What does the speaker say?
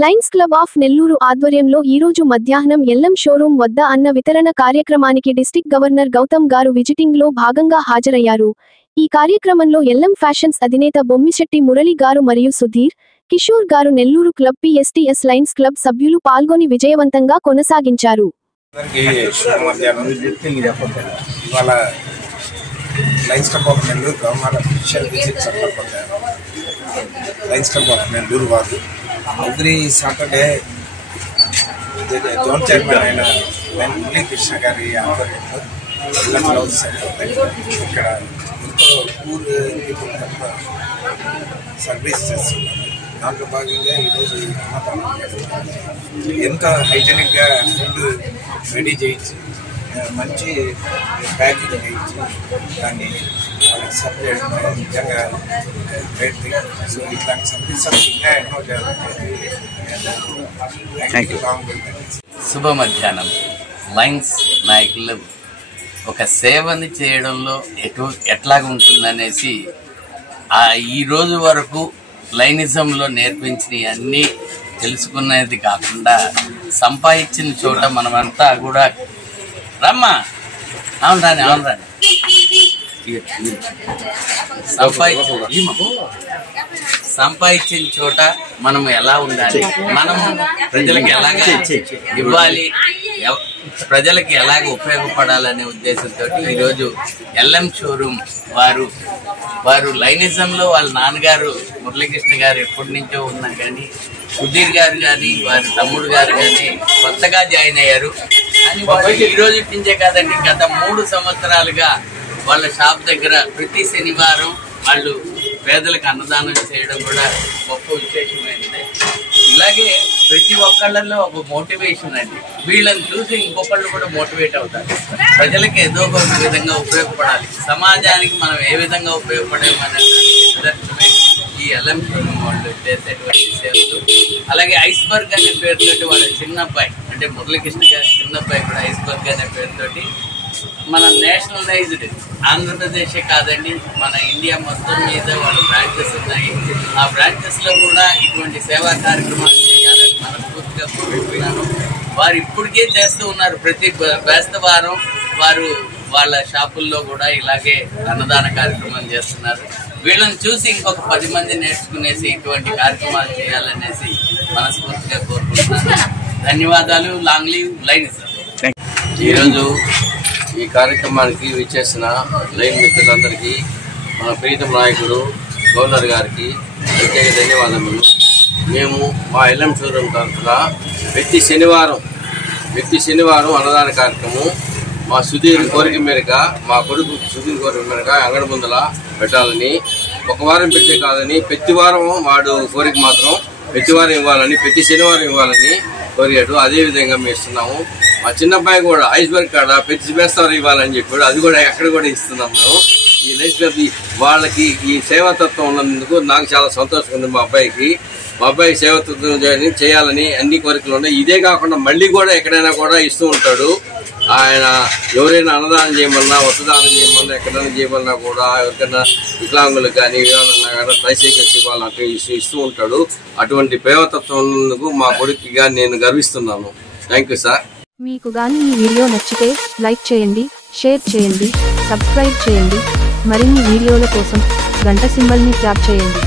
Lions club of Nellore ఆధ్వర్యంలో ఈరోజు మధ్యాహ్నం ఎల్ఎం షోరూం వద్ద అన్న వితరణ కార్యక్రమానికి డిస్ట్రిక్ట్ గవర్నర్ గౌతమ్ గారు విజిటింగ్ లో భాగంగా హాజరయ్యారు. ఈ కార్యక్రమంలో ఎల్ఎం ఫ్యాషన్స్ అధినేత బొమ్మిశెట్టి మురళి గారు మరియు సుధీర్, కిషోర్ గారు, నెల్లూరు క్లబ్ పిఎస్టిఎస్ లయన్స్ క్లబ్ సభ్యులు పాల్గొని విజయవంతంగా కొనసాగించారు. Lions club of Nellore governor official visit సందర్భంగా లయన్స్ క్లబ్ ఆఫ్ నెల్లూరు వారు ఎవ్రీ సాటర్డే జోన్ చైర్మన్ అయిన మురళీ కృష్ణ గారి ఆధ్వర్యంలో ఎల్ఎం బ్లౌజ్ ఇక్కడ ఎంతో పూర్ పీపుల్ సర్వీస్ చేస్తున్నారు. దాంట్లో భాగంగా ఈరోజు ఎంతో హైజెనిక్గా ఫుడ్ రెడీ చేయించి మంచి ప్యాకింగ్ చేయించి దాన్ని సర్వ్ చేయడం నిజంగా గ్రేట్ థింగ్. సో ఇట్లాంటి సర్వీసెస్ ఇంకా ఎన్నో శుభ మధ్యాహ్నం. లయన్స్ నాయకులు ఒక సేవని చేయడంలో ఎట్లాగా ఉంటుందనేసి ఈ రోజు వరకు లైనిజంలో నేర్పించిన అన్నీ తెలుసుకునేది కాకుండా సంపాదించిన చోట మనమంతా కూడా రమ్మా అవును రాని సంపాదించిన చోట మనం ఎలా ఉండాలి, మనం ప్రజలకు ఎలాగ ఇవ్వాలి, ప్రజలకు ఎలాగ ఉపయోగపడాలనే ఉద్దేశంతో ఈరోజు ఎల్ఎం షోరూమ్ వారు లైనిజంలో వాళ్ళ నాన్నగారు మురళీకృష్ణ గారు ఎప్పటి నుంచో ఉన్నా కానీ, సుధీర్ గారు కానీ, వారి తమ్ముడు గారు కానీ కొత్తగా జాయిన్ అయ్యారు. ఈ రోజు నుంచే కాదండి, గత 3 సంవత్సరాలుగా వాళ్ళ షాప్ దగ్గర ప్రతి శనివారం వాళ్ళు పేదలకు అన్నదానం చేయడం కూడా గొప్ప విశేషమైనది. ఇలాగే ప్రతి ఒక్కళ్ళలో ఒక మోటివేషన్ అండి. వీళ్ళని చూసి ఇంకొకళ్ళు కూడా మోటివేట్ అవుతారు. ప్రజలకు ఏదో ఒక విధంగా ఉపయోగపడాలి, సమాజానికి మనం ఏ విధంగా ఉపయోగపడేమనే నిదర్శనమే ఈ ఎల్ఎం షోరూమ్ వాళ్ళు చేసేటువంటి సేవలు. అలాగే ఐస్బర్గ్ అనే పేరుతోటి వాళ్ళ చిన్నబ్బాయి అంటే మురళీకృష్ణ గారి చిన్నబ్బాయి కూడా ఐస్బర్గ్ అనే పేరుతోటి మన నేషనలైజ్డ్ ఆంధ్రప్రదేశే కాదండి, మన ఇండియా మొత్తం మీద వాళ్ళ బ్రాంచెస్ ఉన్నాయి. ఆ బ్రాంచెస్ లో కూడా ఇటువంటి సేవా కార్యక్రమాలు చేయాలని మనస్ఫూర్తిగా కోరుకుంటున్నాను. వారు ఇప్పటికే చేస్తూ ఉన్నారు. ప్రతి బేస్తవారం వారు వాళ్ళ షాపుల్లో కూడా ఇలాగే అన్నదాన కార్యక్రమం చేస్తున్నారు. వీళ్ళని చూసి ఇంకొక 10 మంది నేర్చుకునేసి ఇటువంటి కార్యక్రమాలు చేయాలనేసి మనస్ఫూర్తిగా కోరుకుంటున్నాను. ధన్యవాదాలు. Long leave Lions. ఈరోజు ఈ కార్యక్రమానికి విచ్చేసిన లైన్ మిత్రులందరికీ, మన ప్రీతం నాయకుడు గవర్నర్ గారికి ప్రత్యేక ధన్యవాదములు. మేము మా ఎల్ఎం షోరూమ్ తరఫున ప్రతి శనివారం అన్నదాన కార్యక్రమం మా సుధీర్ కోరిక మేరకు, మా కొడుకు సుధీర్ కోరిక మేరకు అంగడి ముందల పెట్టాలని, ఒక వారం పెట్టే కాదని ప్రతి వారం వాడు కోరిక మాత్రం ప్రతి వారం ఇవ్వాలని, ప్రతి శనివారం ఇవ్వాలని కోరియాడు. అదేవిధంగా మేము ఇస్తున్నాము. మా చిన్నబ్బాయి కూడా ఐస్బర్గ్ కాడ ప్రతి బేస్తవారం ఇవ్వాలని చెప్పాడు. అది కూడా ఎక్కడ కూడా ఇస్తున్నాం మేము. ఈ లయన్స్ క్లబ్ వాళ్ళకి ఈ సేవాతత్వం ఉన్నందుకు నాకు చాలా సంతోషంగా ఉంది. మా అబ్బాయి సేవాతత్వం చేయాలని అన్ని కోరికలు ఉన్నాయి. ఇదే కాకుండా మళ్ళీ కూడా ఎక్కడైనా కూడా ఇస్తూ ఉంటాడు. ఆయన ఎవరైనా అన్నదానం చేయమన్నా, వస్త్రదానం చేయమన్నా, ఎక్కడైనా చేయమన్నా కూడా ఎవరికైనా వికలాంగులకు కానీ ఇవ్వాలన్నా కానీ ట్రైసైకిల్స్ ఇవ్వాలంటే ఇస్తూ ఉంటాడు. అటువంటి సేవాతత్వం ఉన్నందుకు మా కొడుకుగా నేను గర్విస్తున్నాను. Thank you sir. మీకు గాని ఈ వీడియో నచ్చితే లైక్ చేయండి, షేర్ చేయండి, సబ్స్క్రైబ్ చేయండి. మరిన్ని వీడియోల కోసం గంట సింబల్ని ట్యాప్ చేయండి.